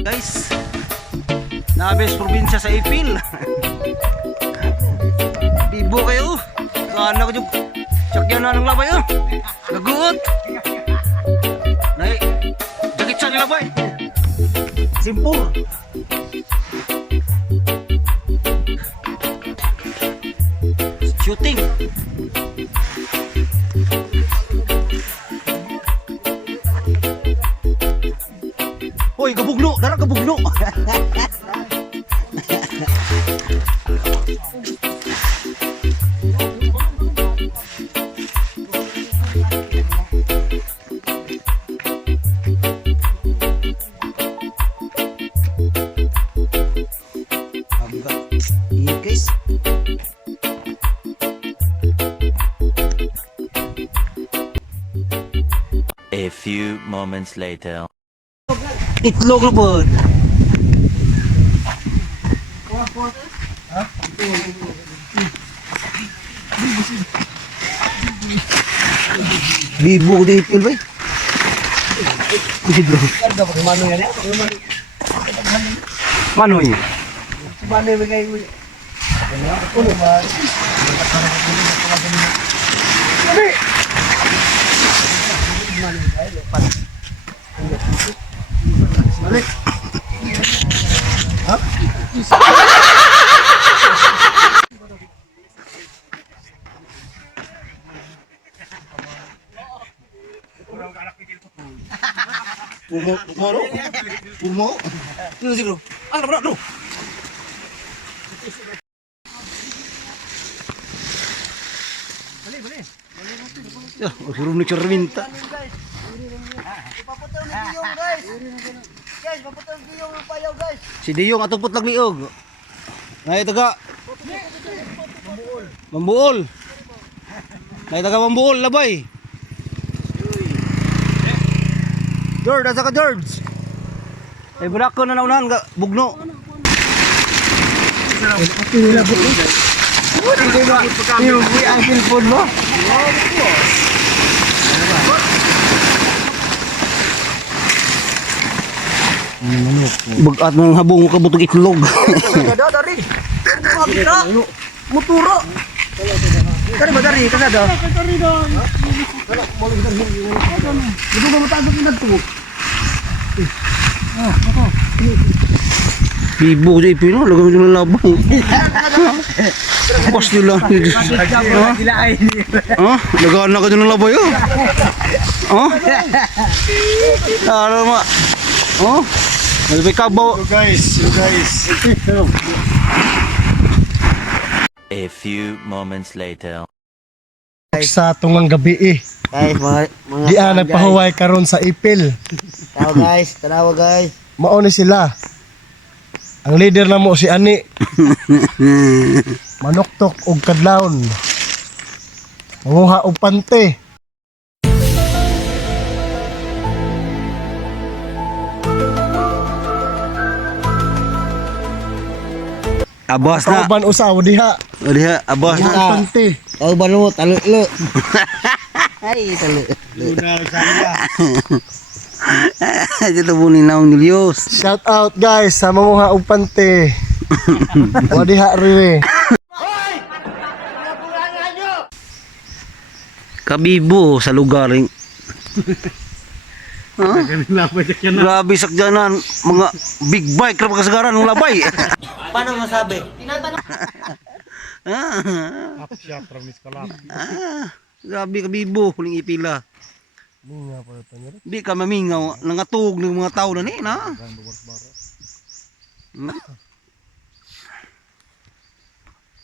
Guys, nabes probinsya sa Ipil. Bibo kayo. Sana ko yung sakyan na ng labay. Lagot. Nay, jakit sa ng labay. Simple. Shooting. Hoy, kabugno, dara kabugno. Guys. A few moments later. Itlog na po. Bibo di Ipil ba? Mano yun? Mano yun? Balik. Ha? Pumo. Ano siguro? Ano ba bro? Balik. Ya, suruh ni cerminta. Paputol ni Diyong guys. Guys, paputol ni Diyong ang payaw guys. Si Diyong atong putlag liog. Nay taga Mambuol. Nay taga Mambuol labay. George, asa ka George? Ay budak ko na naunahan ka bugno. Yung ang cellphone mo. Bagat ng habong ka butog itlog. Dari. Muturo. Dari ba dari kasada? Dari don. Dito ba matagok na to? Bibo di Pino, lagay mo ng labay. Pas nila. Lagaan na ka dyan ng labay. Ano ma? May kabaw. Guys. A few moments later. Sa tungang gabi Guys, mga di nagpahuway karon sa Ipil. Tanawa guys. Mao ni sila. Ang leader na mo si Ani. Manoktok og kadlawon. Manguha og pante. Abas na. Kauban usaw diha. Diha, abas Ang na. pante. Oh, balo talo-lo. Ay, talo. Dito po ni Naong Julius. Shout out guys sa manguha og pante. Wa diha rire. Kabibo sa lugar. Grabe sakjanan mga big bike ra kasagaran ng labay. Paano masabi? Grabe kabibo huling ipila. Di ka mamingaw nangatug ng mga tao na ni na.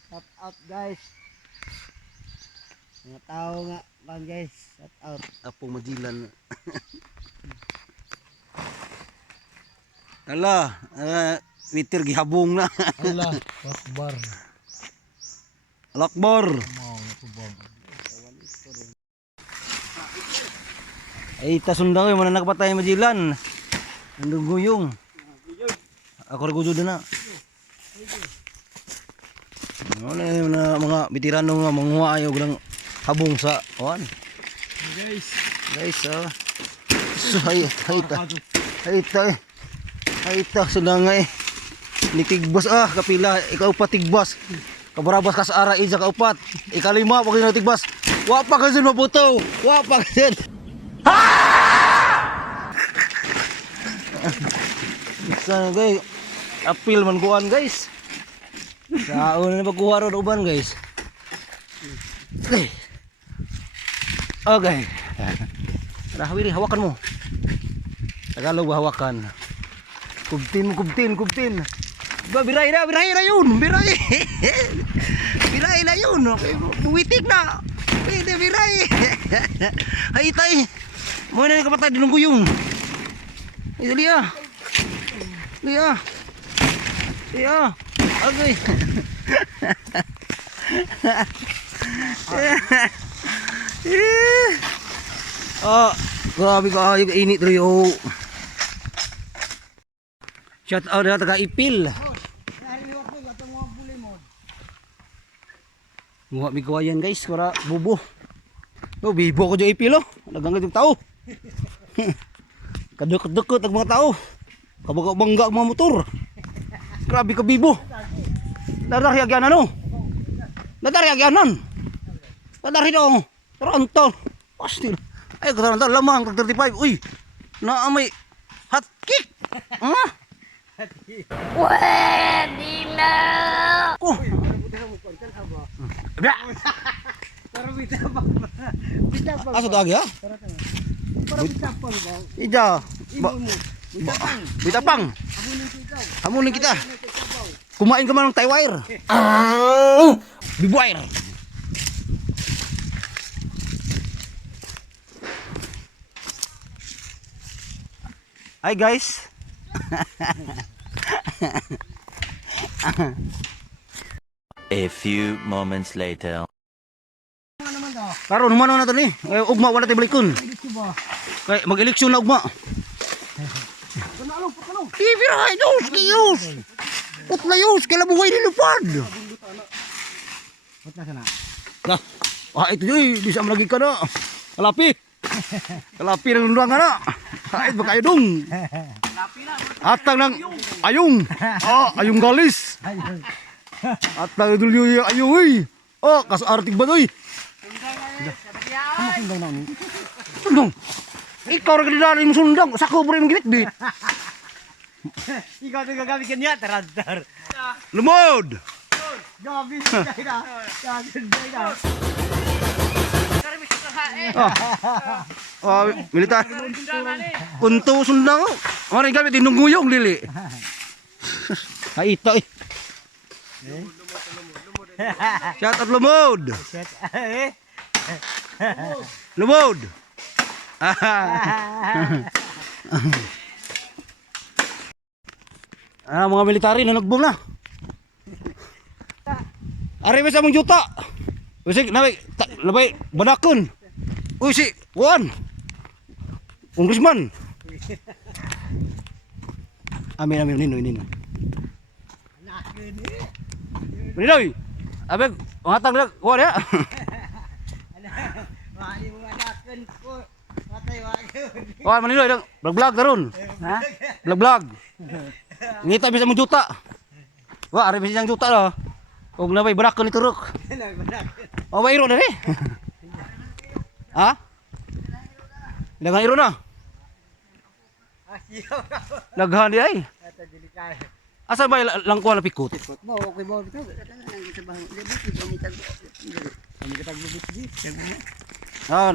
Shout out guys. Mga tao nga lang guys. Shout out. Apo Madilan. Ala, Twitter gihabong na. Allah Akbar. Alakbar. Ay tasundaw yung mananag pa tayo Madilan. Nandun guyong. Ako ragudo na. Ano yung mga veterano nga manguha ayaw lang habong sa kuan. Guys, so hay ta. Ay ito, sunang nga eh. Ni tigbas kapila, ikaw pa tigbas. Kabarabas ka sa ara, isa ka upat. Ikalima, pag na tigbas. Wa pa ka sun mabuto. Wa pa ka sun. Sana guys, apil man kuan guys. Sa una na pagkuha ron uban guys. Okay. Okay. Rahawiri, hawakan mo. Tagalog hawakan. Kubtin. Biray na yun. Biray na yun. Buwitik na. Pwede biray. Ay tay. Mo na kapatay dinunggo yung. Ay Lia. Okay. Oh, grabe ka yung init rin. Shout out na taga Ipil. Muha mi kawayan guys, para bubo. Oh, bibo ko dyan Ipil oh. Nagangad yung tao. Kadukot-dukot ang mga tao. Kabangga ang mga motor. Grabe ka bibo. Nadariyagyanan oh. Nadariyagyanan. Nadariyagyanan. Tarantal. Pasti. Ay, tarantal lamang 35. Uy. Naamay hot kick. Pwede na! Oh. Asa tagi ha? Ija. Bitapang. Hamunin kita. Kumain ka man ng Taiwire. Bibuire. Hi guys. A few moments later. Karon humano na to ni. Ugma wala tay balikon. Kay mag-eleksyon na ugma. Ibira dos kiyos. Utlayos kay labuhay ni lupad. Nah, ito yun, di sa malagi ka na. Kalapi. Kalapi ng lundang ka na. Kahit ba kayo dong. Atang ng ayong. Ayong galis. Atang ng dulyo yung ayong uy. Kasartig ba doy? Sundang. Ikaw rin kanilari mo sundang. Sako pa rin mong gilitbit. Ikaw na gagamit ka niya, tarantar. Lumod! Gabi na na. Militar. Kunto sundang. Maring gamit tinungguyong dili. Ay ito eh. Shout out Lumod. Lumod. Mga military na nagbong na. Ari ba sa mong juta? Usik labay badakon. Uy si Juan. Congressman. Amin nino. Menidoy. Abeg ngatang dak Juan ya. Wali mo anakan ko. Patay wali. Juan menidoy dak vlog karon. Ha? Vlog. Ngita bisa mong juta. Wa ari bisa juta lo. Og nabay badakon ni turok. O ba iro na ni? Ha? Dagang iro na. Laghan di ay. Asa ba langkuan na pikot? Mo okay mo bitaw. Sa baho. Kami katag. Ah,